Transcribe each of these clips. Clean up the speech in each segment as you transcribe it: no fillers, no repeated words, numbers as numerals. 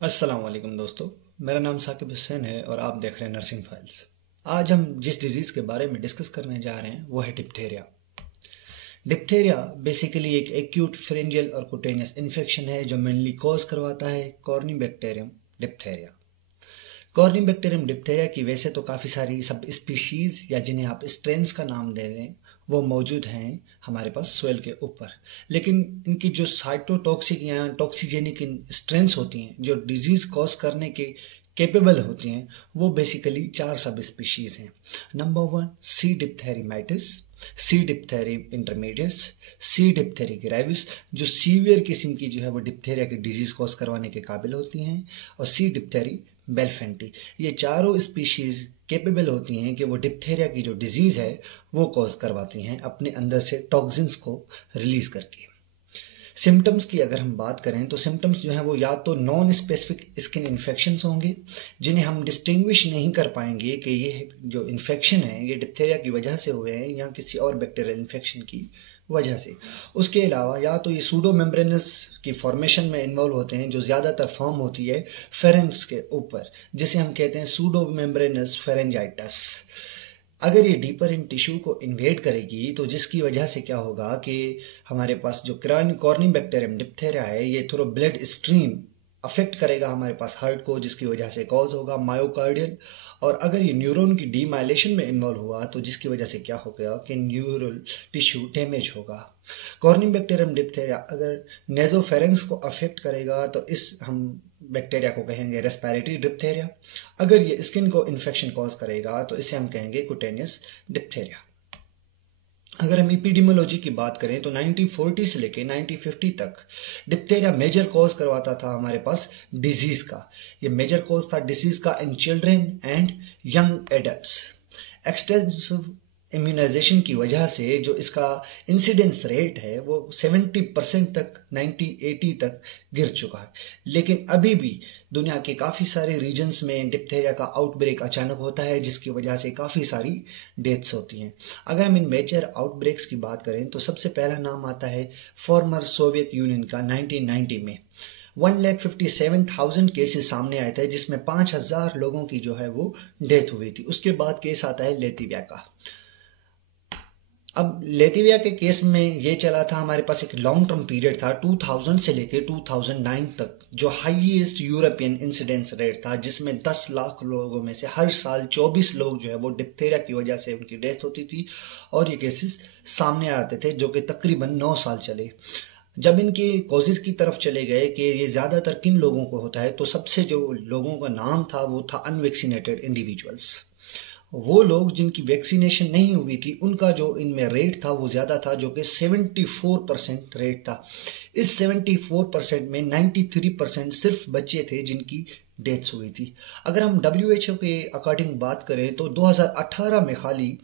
अस्सलाम वालेकुम दोस्तों। मेरा नाम साकिब हुसैन है और आप देख रहे हैं नर्सिंग फाइल्स। आज हम जिस डिजीज़ के बारे में डिस्कस करने जा रहे हैं वो है डिप्थेरिया। डिप्थेरिया बेसिकली एक एक्यूट फेरेंजियल और कुटेनियस इन्फेक्शन है जो मेनली कॉज करवाता है कॉर्निबैक्टीरियम डिप्थेरिया। कॉर्निबैक्टीरियम डिप्थेरिया की वैसे तो काफ़ी सारी सब स्पीशीज़ या जिन्हें आप स्ट्रेन्स का नाम दे दें वो मौजूद हैं हमारे पास सोयल के ऊपर, लेकिन इनकी जो साइटोटॉक्सिक या टॉक्सिजेनिक स्ट्रेन्स होती हैं जो डिजीज़ कॉज करने के कैपेबल होती हैं वो बेसिकली चार सब स्पीशीज़ हैं। नंबर 1 सी डिप्थेरिमाइटिस, सी डिप्थेरी इंटरमीडियस, सी डिप्थेरी ग्रेविस जो सीवियर किस्म की जो है वो डिप्थेरिया की डिजीज़ कॉज करवाने के काबिल होती हैं, और सी डिप्थेरी बेल्फेंटी। ये चारों स्पीशीज़ कैपेबल होती हैं कि वो डिप्थेरिया की जो डिजीज़ है वो कॉज करवाती हैं अपने अंदर से टॉक्सिन्स को रिलीज़ करके। सिम्टम्स की अगर हम बात करें तो सिम्टम्स जो हैं वो या तो नॉन स्पेसिफिक स्किन इन्फेक्शंस होंगे जिन्हें हम डिस्टिंग्विश नहीं कर पाएंगे कि ये जो इन्फेक्शन है ये डिप्थेरिया की वजह से हुए हैं या किसी और बैक्टीरियल इन्फेक्शन की वजह से। उसके अलावा या तो ये सूडो मेम्ब्रेनस की फॉर्मेशन में इन्वॉल्व होते हैं जो ज़्यादातर फॉर्म होती है फेरेंक्स के ऊपर, जिसे हम कहते हैं सूडो मेम्ब्रेनस फेरेंजाइटिस। अगर ये डीपर इन टिश्यू को इन्वेड करेगी तो जिसकी वजह से क्या होगा कि हमारे पास जो कॉर्निबैक्टीरियम डिप्थेरिया है ये थ्रू ब्लड स्ट्रीम अफेक्ट करेगा हमारे पास हार्ट को, जिसकी वजह से कॉज होगा मायोकार्डियल। और अगर ये न्यूरॉन की डीमाइलेशन में इन्वॉल्व हुआ तो जिसकी वजह से क्या होगा कि न्यूरल टिश्यू डैमेज होगा। कॉर्निबैक्टीरियम डिप्थेरिया अगर नेजोफेरेंक्स को अफेक्ट करेगा तो इस हम बैक्टीरिया को कहेंगे रेस्पिरेटरी डिप्थेरिया। अगर ये स्किन को इन्फेक्शन कॉज करेगा तो इसे हम कहेंगे कुटेनियस डिप्थेरिया। अगर हम एपिडेमियोलॉजी की बात करें तो 1940 से लेके 1950 तक डिप्थेरिया मेजर कॉज करवाता था हमारे पास डिजीज का। ये मेजर कॉज था डिजीज का in children and young adults. Extensive immunization की वजह से जो इसका इंसिडेंस रेट है वो 70% तक 90-80 तक गिर चुका है, लेकिन अभी भी दुनिया के काफ़ी सारे रीजन्स में डिप्थेरिया का आउटब्रेक अचानक होता है जिसकी वजह से काफ़ी सारी डेथ्स होती हैं। अगर हम इन मेजर आउटब्रेक्स की बात करें तो सबसे पहला नाम आता है फॉर्मर सोवियत यूनियन का 1990 में 1,57,000 केसेस सामने आए थे जिसमें 5,000 लोगों की जो है वो डेथ हुई थी। उसके बाद केस आता है लेतिविया का। अब लेतिविया के केस में ये चला था हमारे पास एक लॉन्ग टर्म पीरियड था 2000 से लेके 2009 तक जो हाईएस्ट यूरोपियन इंसिडेंस रेट था, जिसमें 10 लाख लोगों में से हर साल 24 लोग जो है वो डिप्थेरिया की वजह से उनकी डेथ होती थी। और ये केसेस सामने आते थे जो कि तकरीबन 9 साल चले। जब इनके कॉजेज की तरफ चले गए कि ये ज़्यादातर किन लोगों को होता है तो सबसे जो लोगों का नाम था वो था अनवैक्सीनेटेड इंडिविजुअल्स। वो लोग जिनकी वैक्सीनेशन नहीं हुई थी उनका जो इनमें रेट था वो ज़्यादा था जो कि 74% रेट था। इस 74% में 93% सिर्फ बच्चे थे जिनकी डेथ्स हुई थी। अगर हम WHO के अकॉर्डिंग बात करें तो 2018 में खाली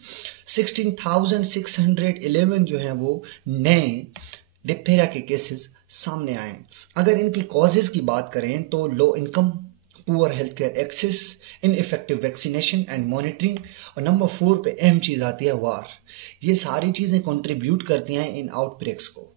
16,611 जो हैं वो नए डिप्थेरिया के केसेस सामने आए। अगर इनकी कॉजेज़ की बात करें तो low income, poor health care access, ineffective vaccination and monitoring, और नंबर 4 पे अहम चीज़ आती है वार। ये सारी चीज़ें कंट्रीब्यूट करती हैं इन आउटब्रेक्स को।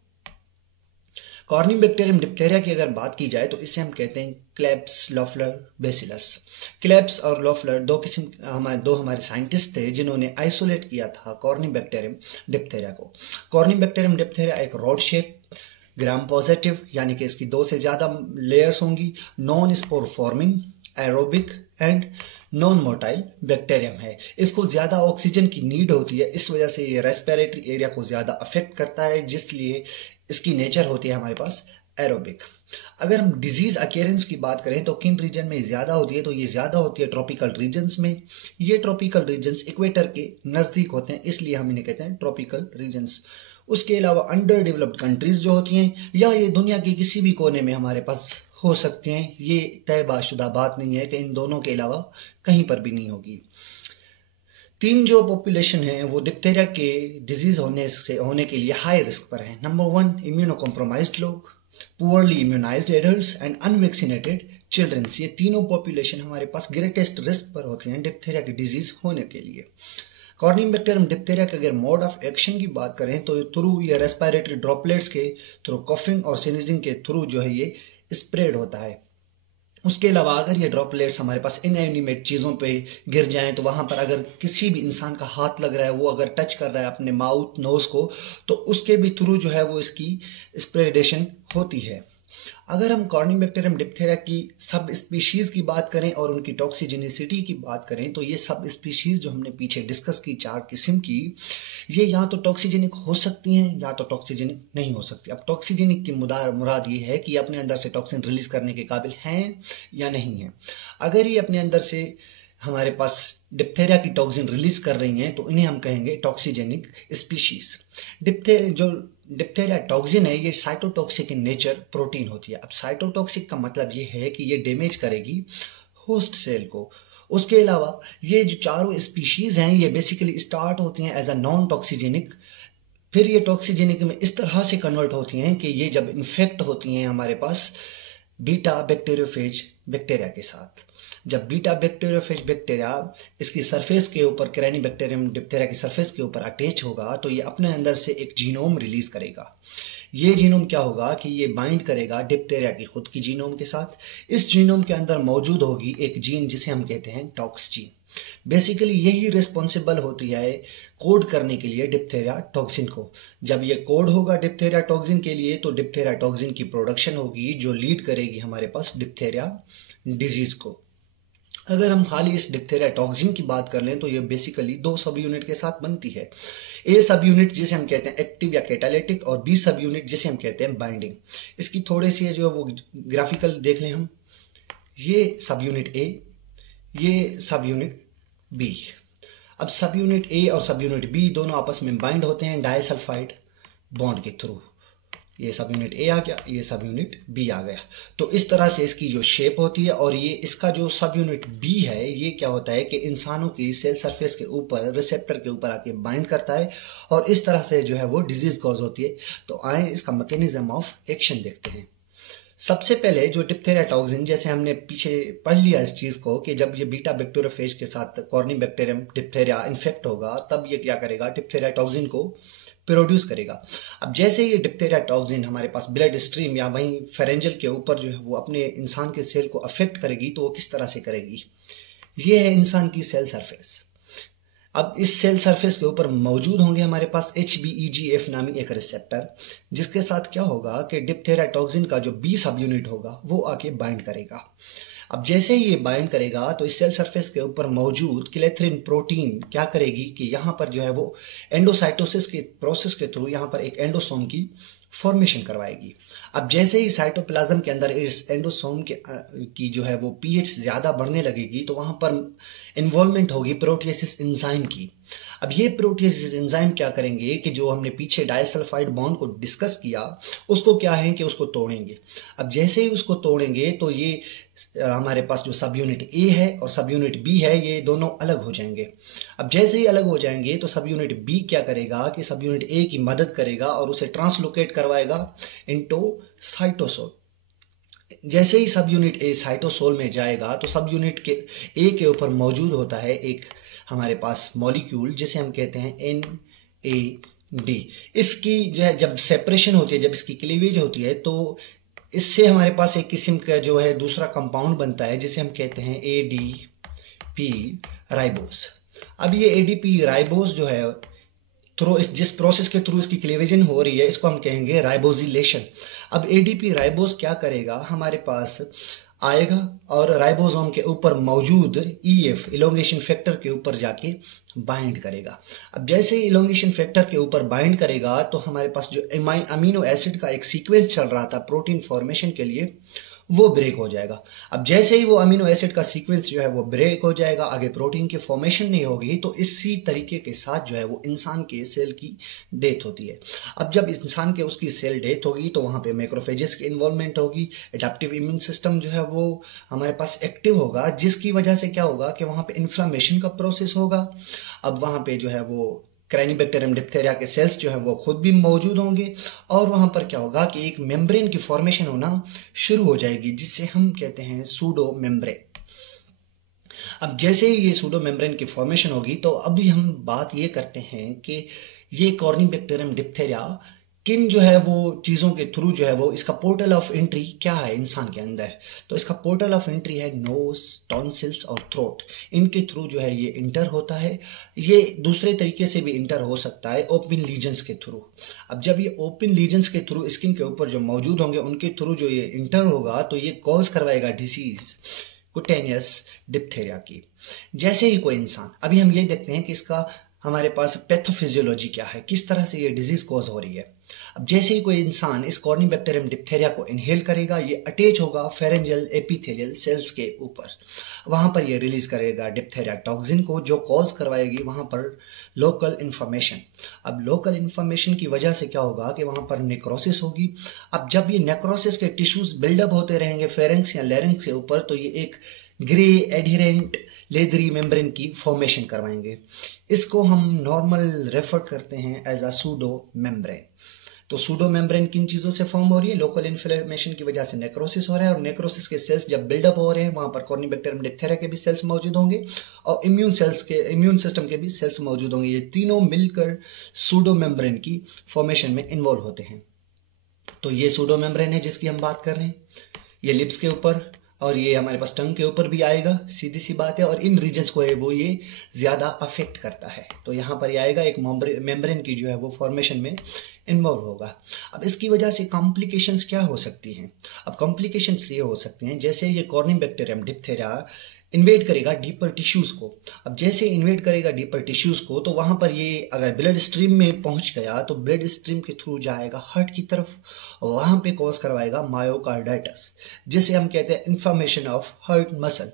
कॉर्निबैक्टीरियम डिप्थेरिया की अगर बात की जाए तो इसे हम कहते हैं क्लेब्स लॉफलर बेसिलस। क्लेब्स और लॉफलर दो हमारे साइंटिस्ट थे जिन्होंने आइसोलेट किया था कॉर्निबैक्टीरियम डिप्थेरिया को। कॉर्निबैक्टीरियम डिप्थेरिया एक रॉड शेप, ग्राम पॉजिटिव यानी कि इसकी 2 से ज़्यादा लेयर्स होंगी, non spore forming, aerobic and non motile bacterium है। इसको ज़्यादा ऑक्सीजन की नीड होती है, इस वजह से ये रेस्पिरेटरी एरिया को ज़्यादा अफेक्ट करता है, जिसलिए इसकी नेचर होती है हमारे पास एरोबिक। अगर हम डिजीज़ अकेरेंस की बात करें तो किन रीजन में ज़्यादा होती है तो ये ज़्यादा होती है ट्रॉपिकल रीजन्स में। ये ट्रॉपिकल रीजन्स इक्वेटर के नज़दीक होते हैं इसलिए हम इन्हें कहते हैं ट्रॉपिकल रीजन्स। उसके अलावा अंडर डेवलप्ड कंट्रीज़ जो होती हैं या ये दुनिया के किसी भी कोने में हमारे पास हो सकते हैं, ये तयशुदा बात नहीं है कि इन दोनों के अलावा कहीं पर भी नहीं होगी। 3 जो पॉपुलेशन है वो डिप्थेरिया के डिजीज होने के लिए हाई रिस्क पर है। नंबर 1 इम्यूनो कॉम्प्रोमाइज्ड लोग, poorly immunized adults and unvaccinated childrens. ये तीनों पॉपुलेशन हमारे पास ग्रेटेस्ट रिस्क पर होते हैं डिप्थेरिया की डिजीज होने के लिए। कॉर्निबैक्टीरियम डिप्थेरिया के अगर मोड ऑफ एक्शन की बात करें तो थ्रू ये रेस्पिरेटरी ड्रॉपलेट्स के थ्रू कफिंग और स्नीजिंग के थ्रू जो है ये स्प्रेड होता है। उसके अलावा अगर ये ड्रॉपलेट्स हमारे पास इनएनिमेट चीज़ों पे गिर जाएं तो वहाँ पर अगर किसी भी इंसान का हाथ लग रहा है, वो अगर टच कर रहा है अपने माउथ नोज़ को, तो उसके भी थ्रू जो है वो इसकी स्प्रेडेशन होती है। अगर हम कॉर्निबैक्टीरियम डिप्थेरिया की सब स्पीशीज़ की बात करें और उनकी टॉक्सिजेनिसिटी की बात करें, तो ये सब स्पीशीज़ जो हमने पीछे डिस्कस की 4 किस्म की, ये या तो टॉक्सिजेनिक हो सकती हैं या तो टॉक्सिजेनिक नहीं हो सकती। अब टॉक्सिजेनिक की मुराद ये है कि अपने अंदर से टॉक्सिन रिलीज करने के काबिल हैं या नहीं हैं। अगर ये अपने अंदर से हमारे पास डिप्थेरिया की टॉक्सिन रिलीज कर रही हैं तो इन्हें हम कहेंगे टॉक्सिजेनिक स्पीशीज। डिप्थेरिया टॉक्सिन है, ये साइटोटॉक्सिक इन नेचर प्रोटीन होती है। अब साइटोटॉक्सिक का मतलब ये है कि ये डैमेज करेगी होस्ट सेल को। उसके अलावा ये जो चारों स्पीशीज हैं ये बेसिकली स्टार्ट होती हैं एज अ नॉन टॉक्सिजेनिक, फिर ये टॉक्सिजेनिक में इस तरह से कन्वर्ट होती हैं कि ये जब इन्फेक्ट होती हैं हमारे पास बीटा बैक्टीरियोफेज बैक्टीरिया के साथ, जब बीटा बैक्टीरियोफेज बैक्टीरिया इसकी सरफेस के ऊपर कैनिबैक्टीरियम डिप्थेरिया की सरफेस के ऊपर अटैच होगा तो ये अपने अंदर से एक जीनोम रिलीज करेगा। ये जीनोम क्या होगा कि ये बाइंड करेगा डिप्थेरिया की खुद की जीनोम के साथ। इस जीनोम के अंदर मौजूद होगी एक जीन जिसे हम कहते हैं टॉक्स जीन। बेसिकली यही रिस्पॉन्सिबल होती है कोड करने के लिए डिप्थेरिया टॉक्सिन को। जब ये कोड होगा डिप्थेरिया टॉक्सिन के लिए तो डिप्थेरिया टॉक्सिन की प्रोडक्शन होगी जो लीड करेगी हमारे पास डिप्थेरिया डिजीज को। अगर हम खाली इस डिप्थेरिया टॉक्सिन की बात कर लें तो ये बेसिकली 2 सब यूनिट के साथ बनती है। ए सब यूनिट जिसे हम कहते हैं एक्टिव या कैटालिटिक, और बी सब यूनिट जिसे हम कहते हैं बाइंडिंग। इसकी थोड़ी सी जो है वो ग्राफिकल देख लें हम। ये सब यूनिट ए, ये सब यूनिट बी। अब सब यूनिट ए और सब यूनिट बी दोनों आपस में बाइंड होते हैं डाइसल्फाइड बॉन्ड के थ्रू। ये सब यूनिट ए आ गया, ये सब यूनिट बी आ गया। तो इस तरह से इसकी जो शेप होती है, और ये इसका जो सब यूनिट बी है ये क्या होता है कि इंसानों की सेल सरफेस के ऊपर रिसेप्टर के ऊपर आके बाइंड करता है और इस तरह से जो है वो डिजीज कॉज होती है। तो आए इसका मैकेनिज्म ऑफ एक्शन देखते हैं। सबसे पहले जो डिप्थेरिया टॉक्सिन, जैसे हमने पीछे पढ़ लिया इस चीज को कि जब ये बीटा बैक्टीरियोफेज के साथ कॉर्निबैक्टीरियम डिप्थेरिया इन्फेक्ट होगा तब ये क्या करेगा, डिप्थेरिया टॉक्सिन को प्रोड्यूस करेगा। अब जैसे ये डिप्थेरिया टॉक्सिन हमारे पास ब्लड स्ट्रीम या वहीं फेरेंजल के ऊपर जो है वो अपने इंसान के सेल को अफेक्ट करेगी, तो वो किस तरह से करेगी, ये है इंसान की सेल सरफेस। अब इस सेल सरफेस के ऊपर मौजूद होंगे हमारे पास HBEGF नामी एक रिसेप्टर, जिसके साथ क्या होगा कि डिप्थेरिया टॉक्सिन का जो बी सब यूनिट होगा वो आके बाइंड करेगा। अब जैसे ही ये बाइंड करेगा तो इस सेल सरफेस के ऊपर मौजूद क्लेथरिन प्रोटीन क्या करेगी कि यहाँ पर जो है वो एंडोसाइटोसिस के प्रोसेस के थ्रू यहाँ पर एक एंडोसोम की फॉर्मेशन करवाएगी। अब जैसे ही साइटोप्लाज्म के अंदर इस एंडोसोम की जो है वो पीएच ज़्यादा बढ़ने लगेगी तो वहाँ पर इन्वॉल्वमेंट होगी प्रोटियोसिस एंजाइम की। अब ये प्रोटियोसिस एंजाइम क्या करेंगे कि जो हमने पीछे डाइसल्फाइड बॉन्ड को डिस्कस किया उसको क्या है कि उसको तोड़ेंगे। अब जैसे ही उसको तोड़ेंगे तो ये हमारे पास जो सब यूनिट ए है और सब यूनिट बी है ये दोनों अलग हो जाएंगे। अब जैसे ही अलग हो जाएंगे तो सब यूनिट बी क्या करेगा कि सब यूनिट ए की मदद करेगा और उसे ट्रांसलोकेट करवाएगा इनटू साइटोसोल। जैसे ही सब यूनिट ए साइटोसोल में जाएगा तो सब यूनिट के ए के ऊपर मौजूद होता है एक हमारे पास मॉलिक्यूल जिसे हम कहते हैं NAD। इसकी जो है जब सेपरेशन होती है, जब इसकी क्लीवेज होती है तो इससे हमारे पास एक किस्म का जो है दूसरा कंपाउंड बनता है जिसे हम कहते हैं ADP राइबोस। अब ये ADP राइबोस जो है थ्रू जिस प्रोसेस के थ्रू इसकी क्लीवेजन हो रही है इसको हम कहेंगे राइबोजिलेशन। अब ADP राइबोस क्या करेगा, हमारे पास आएगा और राइबोसोम के ऊपर मौजूद EF इलोंगेशन फैक्टर के ऊपर जाके बाइंड करेगा। अब जैसे ही इलोंगेशन फैक्टर के ऊपर बाइंड करेगा तो हमारे पास जो अमीनो एसिड का एक सीक्वेंस चल रहा था प्रोटीन फॉर्मेशन के लिए वो ब्रेक हो जाएगा। अब जैसे ही वो अमीनो एसिड का सीक्वेंस जो है वो ब्रेक हो जाएगा, आगे प्रोटीन की फॉर्मेशन नहीं होगी, तो इसी तरीके के साथ जो है वो इंसान के सेल की डेथ होती है। अब जब इंसान के उसकी सेल डेथ होगी तो वहाँ पे मैक्रोफेजेस की इन्वॉल्वमेंट होगी, एडेप्टिव इम्यून सिस्टम जो है वो हमारे पास एक्टिव होगा, जिसकी वजह से क्या होगा कि वहाँ पे इन्फ्लामेशन का प्रोसेस होगा। अब वहाँ पे जो है वो कैनिबैक्टीरियम डिप्थेरिया के सेल्स जो है वो खुद भी मौजूद होंगे और वहां पर क्या होगा कि एक मेम्ब्रेन की फॉर्मेशन होना शुरू हो जाएगी जिसे हम कहते हैं सूडो मेम्ब्रेन। अब जैसे ही ये सूडो मेम्ब्रेन की फॉर्मेशन होगी तो अभी हम बात ये करते हैं कि ये कॉर्निबैक्टीरियम डिप्थेरिया स्किन जो है वो चीज़ों के थ्रू जो है वो इसका पोर्टल ऑफ एंट्री क्या है इंसान के अंदर, तो इसका पोर्टल ऑफ एंट्री है नोज, टॉन्सिल्स और थ्रोट। इनके थ्रू जो है ये इंटर होता है। ये दूसरे तरीके से भी इंटर हो सकता है, ओपन लीजन्स के थ्रू। अब जब ये ओपन लीजन्स के थ्रू स्किन के ऊपर जो मौजूद होंगे उनके थ्रू जो ये इंटर होगा तो ये कॉज करवाएगा डिसीज कुटेनियस डिप्थेरिया की। जैसे ही कोई इंसान, अभी हम ये देखते हैं कि इसका हमारे पास पैथोफिजियोलॉजी क्या है, किस तरह से ये डिजीज कॉज हो रही है। अब जैसे ही कोई इंसान इस कॉर्नीबैक्टीरियम डिप्थेरिया को इनहेल करेगा, ये अटैच होगा फेरेंजियल एपिथेलियल सेल्स के ऊपर। वहां पर ये रिलीज करेगा डिप्थेरिया टॉक्सिन को, जो कॉज करवाएगी वहां पर लोकल इन्फॉर्मेशन। अब लोकल इन्फॉर्मेशन की वजह से क्या होगा कि वहां पर नेक्रोसिस होगी। अब जब ये नेक्रोसिस के टिश्यूज बिल्डअप होते रहेंगे फेरेंक्स या लैरिंक्स के ऊपर, तो ये एक ग्रे एडहिरेंट लेदरी मेम्ब्रेन की फॉर्मेशन करवाएंगे। इसको हम नॉर्मल रेफर करते हैं एज अ सूडो मेम्ब्रेन। तो सूडो मेम्ब्रेन किन चीज़ों से फॉर्म हो रही है? लोकल इन्फ्लेमेशन की वजह से नेक्रोसिस हो रहा है, और नेक्रोसिस के सेल्स जब बिल्डअप हो रहे हैं वहां पर कॉर्नीबैक्टीरियम डिप्थेरिया के भी सेल्स मौजूद होंगे और इम्यून सिस्टम के भी सेल्स मौजूद होंगे। ये तीनों मिलकर सूडो मेम्ब्रेन की फॉर्मेशन में इन्वॉल्व होते हैं। तो ये सूडो मेम्ब्रेन है जिसकी हम बात कर रहे हैं। ये लिप्स के ऊपर और ये हमारे पास टंग के ऊपर भी आएगा, सीधी सी बात है, और इन रीजन्स को है वो ये ज़्यादा अफेक्ट करता है। तो यहाँ पर ये आएगा, एक मेम्ब्रेन की जो है वो फॉर्मेशन में इन्वॉल्व होगा। अब इसकी वजह से कॉम्प्लिकेशंस क्या हो सकती हैं? अब कॉम्प्लिकेशंस ये हो सकते हैं, जैसे ये कॉर्नीबैक्टीरियम डिप्थेरिया इन्वेड करेगा डीपर टिश्यूज़ को। अब जैसे इन्वेड करेगा डीपर टिश्यूज़ को, तो वहाँ पर ये अगर ब्लड स्ट्रीम में पहुँच गया तो ब्लड स्ट्रीम के थ्रू जाएगा हार्ट की तरफ, और वहाँ पे कॉज करवाएगा मायोकार्डाइटिस, जिसे हम कहते हैं इन्फ्लेमेशन ऑफ हार्ट मसल,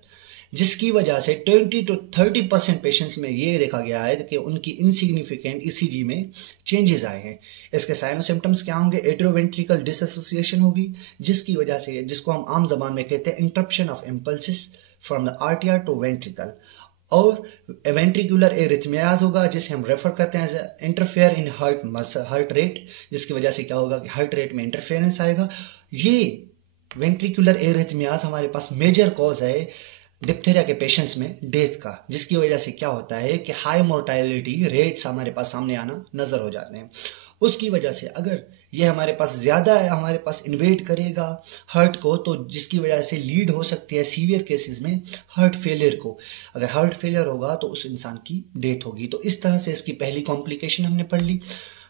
जिसकी वजह से 20 to 30% पेशेंट्स में ये देखा गया है कि उनकी इनसिग्निफिकेंट ईसीजी में चेंजेस आए हैं। इसके साइन और सिम्टम्स क्या होंगे? एट्रोवेंट्रिकल डिसएसोसिएशन होगी, जिसकी वजह से, जिसको हम आम जबान में कहते हैं interruption of impulses from the atria to ventricle, और वेंट्रिकुलर एरिथमियाज होगा, जिसे हम रेफर करते हैं as interfere in heart rate, जिसकी वजह से क्या होगा कि हार्ट रेट में इंटरफेरेंस आएगा। ये वेंट्रिकुलर एरिथमियाज हमारे पास मेजर कॉज है डिप्थेरिया के पेशेंट्स में डेथ का, जिसकी वजह से क्या होता है कि हाई मोर्टेलिटी रेट्स हमारे पास सामने आना नजर हो जाते हैं। उसकी वजह से अगर ये हमारे पास ज़्यादा है, हमारे पास इन्वेड करेगा हार्ट को, तो जिसकी वजह से लीड हो सकती है सीवियर केसेस में हार्ट फेलियर को। अगर हार्ट फेलियर होगा तो उस इंसान की डेथ होगी। तो इस तरह से इसकी पहली कॉम्प्लिकेशन हमने पढ़ ली।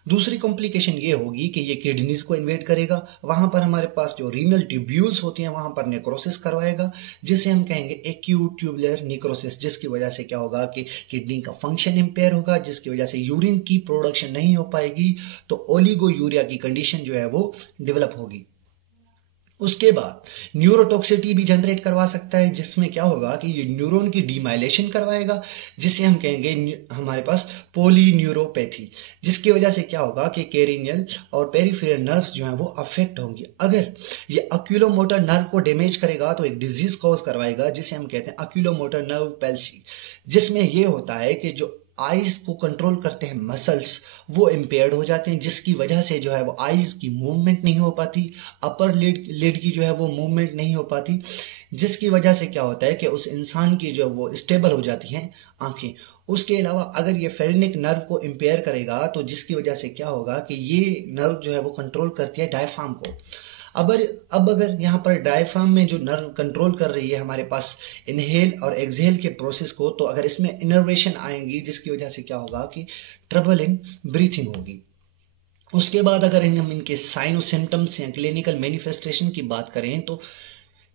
दूसरी कॉम्प्लिकेशन ये होगी कि ये किडनीज को इन्वेड करेगा, वहां पर हमारे पास जो रीनल ट्यूब्यूल्स होती हैं वहां पर नेक्रोसिस करवाएगा, जिसे हम कहेंगे एक्यूट ट्यूबुलर नेक्रोसिस, जिसकी वजह से क्या होगा कि किडनी का फंक्शन इम्पेयर होगा, जिसकी वजह से यूरिन की प्रोडक्शन नहीं हो पाएगी, तो ओलिगोयूरिया की कंडीशन जो है वो डेवलप होगी। उसके बाद न्यूरोटॉक्सिटी भी जनरेट करवा सकता है, जिसमें क्या होगा कि ये न्यूरॉन की डीमाइलेशन करवाएगा, जिसे हम कहेंगे हमारे पास पोलीन्यूरोपैथी, जिसकी वजह से क्या होगा कि कैरिनियल और पेरिफेरल नर्व्स जो हैं वो अफेक्ट होंगी। अगर ये अक्यूलोमोटर नर्व को डैमेज करेगा तो एक डिजीज कॉज करवाएगा, जिसे हम कहते हैं अक्यूलोमोटर नर्व पैल्सी, जिसमें ये होता है कि जो आइज को कंट्रोल करते हैं मसल्स वो इम्पेयर्ड हो जाते हैं, जिसकी वजह से जो है वो आइज की मूवमेंट नहीं हो पाती, अपर लिड की जो है वो मूवमेंट नहीं हो पाती, जिसकी वजह से क्या होता है कि उस इंसान की जो वो स्टेबल हो जाती हैं आंखें। उसके अलावा अगर ये फेरेनिक नर्व को इम्पेयर करेगा तो जिसकी वजह से क्या होगा कि ये नर्व जो है वो कंट्रोल करती है डायफ्राम को। अब अगर यहाँ पर डायफ्राम में जो नर्व कंट्रोल कर रही है हमारे पास इनहेल और एक्सहेल के प्रोसेस को, तो अगर इसमें इनर्वेशन आएंगी, जिसकी वजह से क्या होगा कि ट्रबल इन ब्रीथिंग होगी। उसके बाद अगर हम इनके साइन और सिम्टम्स या क्लिनिकल मैनिफेस्टेशन की बात करें, तो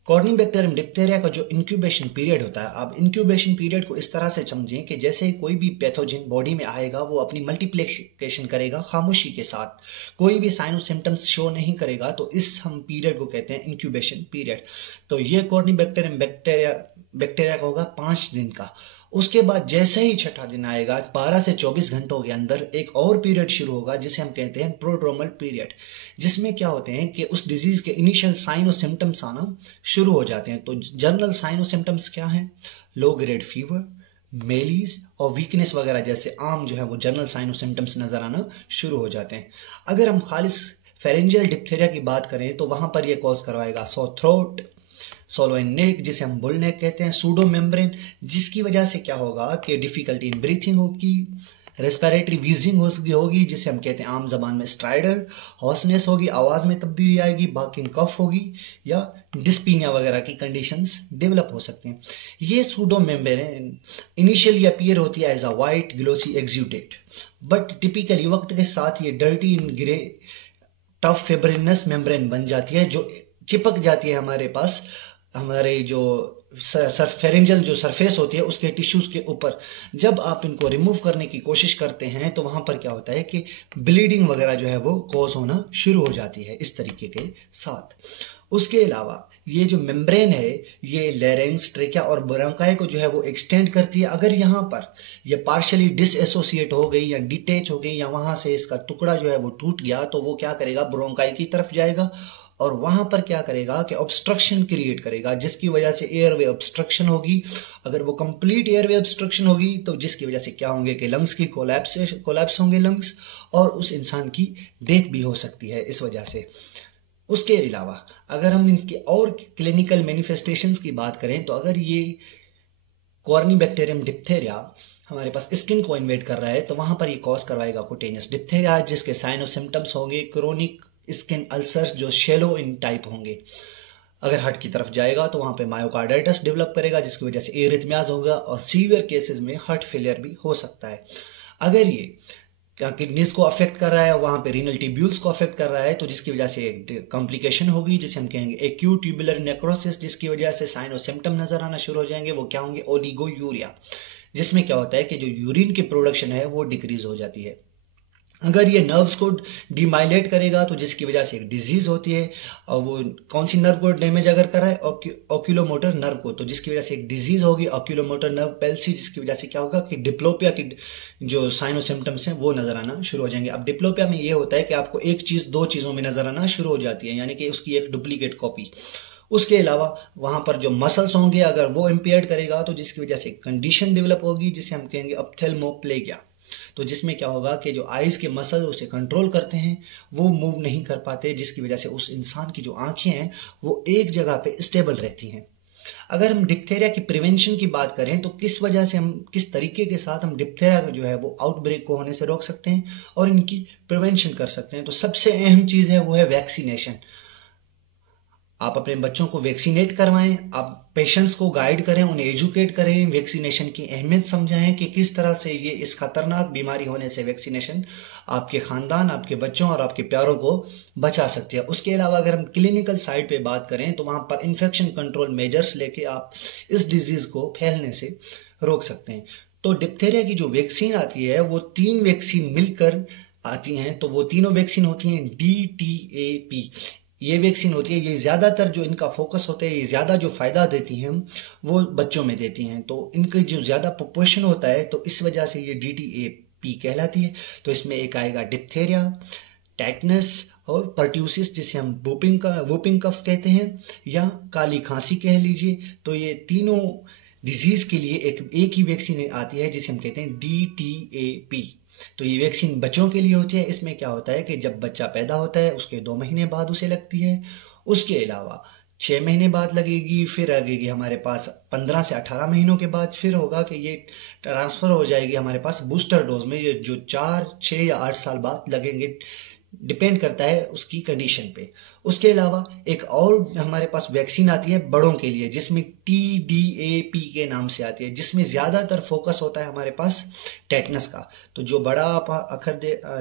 कॉर्नीबैक्टीरियम डिप्थेरिया का जो इंक्यूबेशन पीरियड होता है, आप इंक्यूबेशन पीरियड को इस तरह से समझें कि जैसे ही कोई भी पैथोजन बॉडी में आएगा वो अपनी मल्टीप्लिकेशन करेगा खामोशी के साथ, कोई भी साइन और सिम्टम्स शो नहीं करेगा, तो इस हम पीरियड को कहते हैं इंक्यूबेशन पीरियड। तो ये कॉर्नीबैक्टीरियम बैक्टीरिया का होगा 5 दिन का। उसके बाद जैसे ही छठा दिन आएगा 12 से 24 घंटों के अंदर एक और पीरियड शुरू होगा, जिसे हम कहते हैं प्रोड्रोमल पीरियड, जिसमें क्या होते हैं कि उस डिजीज के इनिशियल साइन और सिम्टम्स आना शुरू हो जाते हैं। तो जनरल साइन और सिम्टम्स क्या हैं? लो ग्रेड फीवर, मेलीज और वीकनेस वगैरह जैसे आम जो है वो जनरल साइन और सिम्टम्स नजर आना शुरू हो जाते हैं। अगर हम खालिस फेरेंजियल डिप्थेरिया की बात करें तो वहां पर यह कॉज करवाएगा सो थ्रोट, सोलो इन नेक, जिसे हम बुल नेक कहते हैं, सूडो मेम्ब्रेन, जिसकी वजह से क्या होगा कि डिफिकल्टी इन ब्रीथिंग होगी, रेस्पिरेटरी वीजिंग होगी जिसे हम कहते हैं आम जबान में स्ट्राइडर, हॉर्सनेस होगी, आवाज में तब्दीली आएगी, बाकिंग कफ होगी या डिस्पीनिया वगैरह की कंडीशंस डेवलप हो सकते हैं। ये सूडो मेम्ब्रेन इनिशियली अपीयर होती है as a white glossy exudate, but typically वक्त के साथ ये dirty in grey tough fibrinous membrane बन जाती है जो चिपक जाती है हमारे पास, हमारे जो फेरेंजल जो सरफेस होती है उसके टिश्यूज के ऊपर। जब आप इनको रिमूव करने की कोशिश करते हैं तो वहां पर क्या होता है कि ब्लीडिंग वगैरह जो है वो कॉज होना शुरू हो जाती है इस तरीके के साथ। उसके अलावा ये जो मेम्ब्रेन है ये लैरिंक्स, ट्रेकिया और ब्रोंकाई को जो है वो एक्सटेंड करती है। अगर यहाँ पर ये पार्शियली डिसएसोसिएट हो गई या डिटेच हो गई या वहां से इसका टुकड़ा जो है वो टूट गया तो वो क्या करेगा, ब्रोंकाई की तरफ जाएगा और वहां पर क्या करेगा कि ऑब्स्ट्रक्शन क्रिएट करेगा जिसकी वजह से एयरवे ऑब्स्ट्रक्शन होगी। अगर वो कंप्लीट एयरवे ऑब्स्ट्रक्शन होगी तो जिसकी वजह से क्या होंगे कि लंग्स की कोलैप्स होंगे लंग्स, और उस इंसान की डेथ भी हो सकती है इस वजह से। उसके अलावा अगर हम इनके और क्लिनिकल मैनिफेस्टेशंस की बात करें तो अगर ये कॉर्नीबैक्टीरियम डिप्थेरिया हमारे पास स्किन को इन्वेड कर रहा है तो वहां पर ये कॉज करवाएगा कुटेनियस डिप्थेरिया, जिसके साइन और सिम्टम्स होंगे क्रोनिक स्किन अल्सर्स जो शेलो इन टाइप होंगे। अगर हार्ट की तरफ जाएगा तो वहां पे मायोकार्डाइटिस डेवलप करेगा जिसकी वजह से एरिथमियाज होगा और सीवियर केसेस में हार्ट फेलियर भी हो सकता है। अगर ये किडनीज को अफेक्ट कर रहा है और वहां पे रीनल ट्यूब्यूल्स को अफेक्ट कर रहा है तो जिसकी वजह से कॉम्प्लिकेशन होगी जिसे हम कहेंगे एक्यूट ट्यूबुलर नेक्रोसिस, जिसकी वजह से साइन और सिम्टम नजर आना शुरू हो जाएंगे। वो क्या होंगे, ओलिगोयूरिया, जिसमें क्या होता है कि जो यूरिन की प्रोडक्शन है वो डिक्रीज हो जाती है। अगर ये नर्व्स को डिमाइलेट करेगा तो जिसकी वजह से एक डिजीज होती है, और वो कौन सी नर्व को डैमेज अगर कर रहा है, ऑक्यूलोमोटर नर्व को, तो जिसकी वजह से एक डिजीज होगी ऑक्यूलोमोटर नर्व पैल्सी, जिसकी वजह से क्या होगा कि डिप्लोपिया की जो साइन और सिम्टम्स हैं वो नजर आना शुरू हो जाएंगे। अब डिप्लोपिया में ये होता है कि आपको एक चीज दो चीजों में नजर आना शुरू हो जाती है, यानी कि उसकी एक डुप्लीकेट कॉपी। उसके अलावा वहां पर जो मसल्स होंगे अगर वो इम्पेयर्ड करेगा तो जिसकी वजह से कंडीशन डेवलप होगी जिसे हम कहेंगे ऑप्थेल्मोप्लेगिया, तो जिसमें क्या होगा कि जो आईज के मसल उसे कंट्रोल करते हैं वो मूव नहीं कर पाते, जिसकी वजह से उस इंसान की जो आंखें हैं वो एक जगह पे स्टेबल रहती हैं। अगर हम डिप्थेरिया की प्रिवेंशन की बात करें तो किस वजह से हम किस तरीके के साथ हम डिप्थेरिया जो है वो आउटब्रेक को होने से रोक सकते हैं और इनकी प्रिवेंशन कर सकते हैं, तो सबसे अहम चीज है वो है वैक्सीनेशन। आप अपने बच्चों को वैक्सीनेट करवाएं, आप पेशेंट्स को गाइड करें, उन्हें एजुकेट करें, वैक्सीनेशन की अहमियत समझाएं कि किस तरह से ये इस खतरनाक बीमारी होने से वैक्सीनेशन आपके खानदान, आपके बच्चों और आपके प्यारों को बचा सकती है। उसके अलावा अगर हम क्लिनिकल साइड पे बात करें तो वहां पर इन्फेक्शन कंट्रोल मेजर्स लेके आप इस डिजीज को फैलने से रोक सकते हैं। तो डिप्थेरिया की जो वैक्सीन आती है वो 3 वैक्सीन मिलकर आती हैं, तो वो तीनों वैक्सीन होती हैं DTAP। ये वैक्सीन होती है, ये ज़्यादातर जो इनका फोकस होता है, ये ज़्यादा जो फ़ायदा देती हैं वो बच्चों में देती हैं, तो इनकी जो ज़्यादा प्रोपोर्शन होता है तो इस वजह से ये DTAP कहलाती है। तो इसमें एक आएगा डिप्थेरिया, टेटनस और पर्ट्यूसिस, जिसे हम वोपिंग कफ कहते हैं या काली खांसी कह लीजिए। तो ये तीनों डिजीज़ के लिए एक ही वैक्सीन आती है जिसे हम कहते हैं DTAP। तो ये वैक्सीन बच्चों के लिए होती है। इसमें क्या होता है कि जब बच्चा पैदा होता है उसके 2 महीने बाद उसे लगती है, उसके अलावा 6 महीने बाद लगेगी, फिर लगेगी हमारे पास 15 से 18 महीनों के बाद, फिर होगा कि ये ट्रांसफर हो जाएगी हमारे पास बूस्टर डोज में, ये जो 4, 6 या 8 साल बाद लगेंगे, डिपेंड करता है उसकी कंडीशन पे। उसके अलावा एक और हमारे पास वैक्सीन आती है बड़ों के लिए जिसमें TDAP के नाम से आती है, जिसमें ज़्यादातर फोकस होता है हमारे पास टेटनस का। तो जो बड़ा आप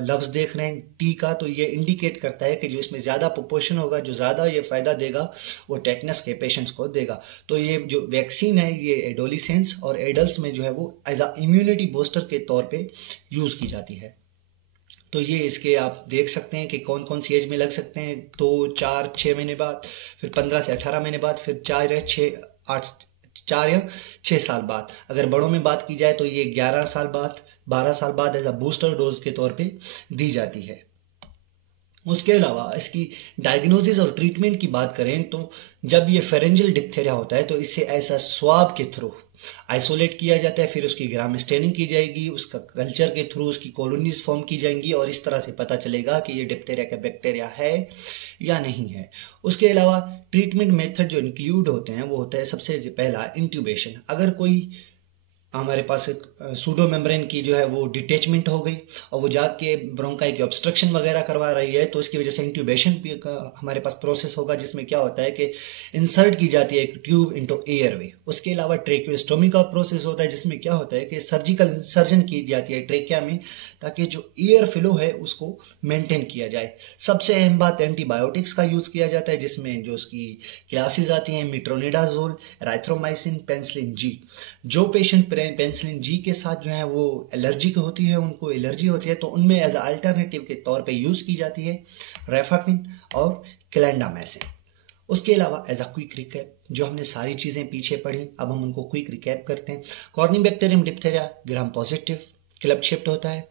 लफ्ज़ देख रहे हैं टी का, तो ये इंडिकेट करता है कि जो इसमें ज़्यादा प्रोपोर्शन होगा, जो ज़्यादा ये फ़ायदा देगा वो टेटनस के पेशेंट्स को देगा। तो ये जो वैक्सीन है ये एडोलिसेंट्स और एडल्ट में जो है वो एज अ इम्यूनिटी बूस्टर के तौर पर यूज़ की जाती है। तो ये इसके आप देख सकते हैं कि कौन कौन सी एज में लग सकते हैं, 2, 4, 6 महीने बाद, फिर 15 से 18 महीने बाद, फिर 4 या 6 साल बाद। अगर बड़ों में बात की जाए तो ये 11 साल बाद, 12 साल बाद एज अ बूस्टर डोज के तौर पे दी जाती है। उसके अलावा इसकी डायग्नोसिस और ट्रीटमेंट की बात करें तो जब ये फेरेंजियल डिप्थेरिया होता है तो इससे ऐसा स्वाब के थ्रू आइसोलेट किया जाता है, फिर उसकी ग्राम स्टेनिंग की जाएगी, उसका कल्चर के थ्रू उसकी कॉलोनीज फॉर्म की जाएंगी और इस तरह से पता चलेगा कि ये डिप्थेरिया का बैक्टीरिया है या नहीं है। उसके अलावा ट्रीटमेंट मेथड जो इंक्लूड होते हैं वो होता है सबसे पहला इंट्यूबेशन। अगर कोई हमारे पास एक सूडो मेम्ब्रेन की जो है वो डिटेचमेंट हो गई और वो जाके ब्रोंकाई की ऑब्स्ट्रक्शन वगैरह करवा रही है, तो इसकी वजह से इंट्यूबेशन का हमारे पास प्रोसेस होगा, जिसमें क्या होता है कि इंसर्ट की जाती है एक ट्यूब इनटू एयरवे। उसके अलावा ट्रेक्योस्टोमी का प्रोसेस होता है, जिसमें क्या होता है कि सर्जिकल सर्जन की जाती है ट्रेकिया में, ताकि जो एयर फ्लो है उसको मेंटेन किया जाए। सबसे अहम बात, एंटीबायोटिक्स का यूज़ किया जाता है, जिसमें जो उसकी क्लासेस आती हैं मेट्रोनिडाजोल, एराइथ्रोमाइसिन, पेनिसिलिन जी। जो पेशेंट पेनिसिलिन जी के साथ जो है वो एलर्जी होती है, उनको एलर्जी होती है, तो उनमें एज अल्टरनेटिव के तौर पे यूज़ की जाती है रेफापिन और क्लैंडामैसिन। उसके अलावा एज अ क्विक रिकैप, जो हमने सारी चीज़ें पीछे पढ़ी, अब हम उनको क्विक रिकैप करते हैं। Corynebacterium diphtheria gram positive club shaped होता है,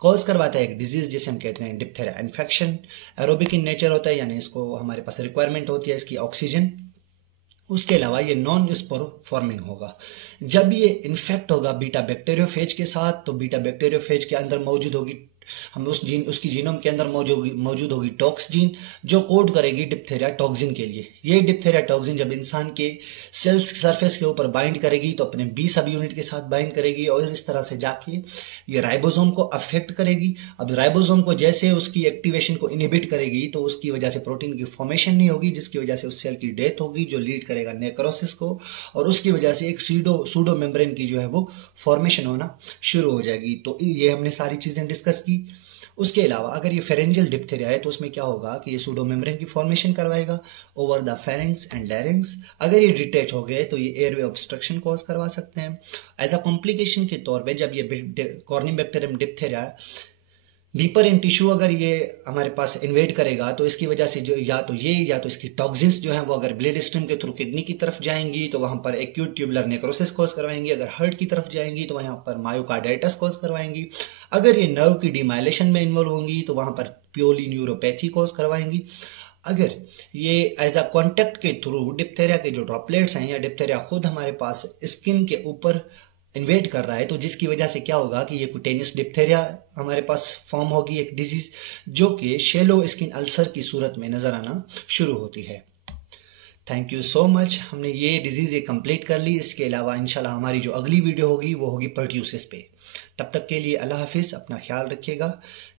कॉज करवाता है एक डिजीज जिसे हम कहते हैं diphtheria infection. Aerobic in nature होता है, यानी इसको हमारे पास रिक्वायरमेंट होती है इसकी ऑक्सीजन। उसके अलावा ये नॉन स्पोरोफॉर्मिंग होगा। जब ये इन्फेक्ट होगा बीटा बैक्टीरियोफेज के साथ, तो बीटा बैक्टीरियोफेज के अंदर मौजूद होगी, हम उसकी जीनोम के अंदर मौजूद होगी टॉक्स जीन, जो कोड करेगी डिप्थेरिया टॉक्सिन के लिए। ये डिप्थेरिया टॉक्सिन जब इंसान के सेल्स सरफेस के ऊपर बाइंड करेगी तो अपने 20 सब यूनिट के साथ बाइंड करेगी और इस तरह से जाके ये राइबोसोम को अफेक्ट करेगी। अब राइबोसोम को जैसे उसकी एक्टिवेशन को इनहिबिट करेगी, तो उसकी वजह से प्रोटीन की फॉर्मेशन नहीं होगी, जिसकी वजह से उस सेल की डेथ होगी, जो लीड करेगा नेक्रोसिस को, और उसकी वजह से एक सूडो मेम्ब्रेन की जो है वो फॉर्मेशन होना शुरू हो जाएगी। तो ये हमने सारी चीज़ें डिस्कस की। उसके अलावा अगर ये फेरेंजियल डिप्थेरिया है, तो उसमें क्या होगा कि ये सूडो मेम्ब्रेन की फॉर्मेशन करवाएगा over the pharynx and larynx. अगर ये डिटेच हो गए तो ये एयरवे ऑब्स्ट्रक्शन कॉज करवा सकते हैं। एज अ कॉम्प्लिकेशन के तौर पे जब ये Corynebacterium diphtheria deeper in tissue अगर ये हमारे पास इन्वेड करेगा, तो इसकी वजह से जो या तो इसकी टॉक्सिन्स जो है वो अगर ब्लड स्ट्रीम के थ्रू किडनी की तरफ जाएंगी तो वहां पर एक्यूट ट्यूबुलर नेक्रोसिस कॉज करवाएंगी। अगर हार्ट की तरफ जाएंगी तो वहां पर मायोकार्डाइटिस कॉज करवाएंगी। अगर ये नर्व की डिमाइलेशन में इन्वॉल्व होंगी तो वहां पर प्योरली न्यूरोपैथी कॉज करवाएंगी। अगर ये एज अ कॉन्टेक्ट के थ्रू डिप्थेरिया के जो ड्रॉपलेट्स हैं या डिप्थेरिया खुद हमारे पास स्किन के ऊपर इन्वेड कर रहा है, तो जिसकी वजह से क्या होगा कि ये कुटेनियस डिप्थेरिया हमारे पास फॉर्म होगी, एक डिजीज जो कि शेलो स्किन अल्सर की सूरत में नजर आना शुरू होती है। थैंक यू सो मच, हमने ये डिजीज कंप्लीट कर ली। इसके अलावा इंशाल्लाह हमारी जो अगली वीडियो होगी वो होगी पर्ट्यूसिस पे। तब तक के लिए अल्लाह हाफिज, अपना ख्याल रखिएगा।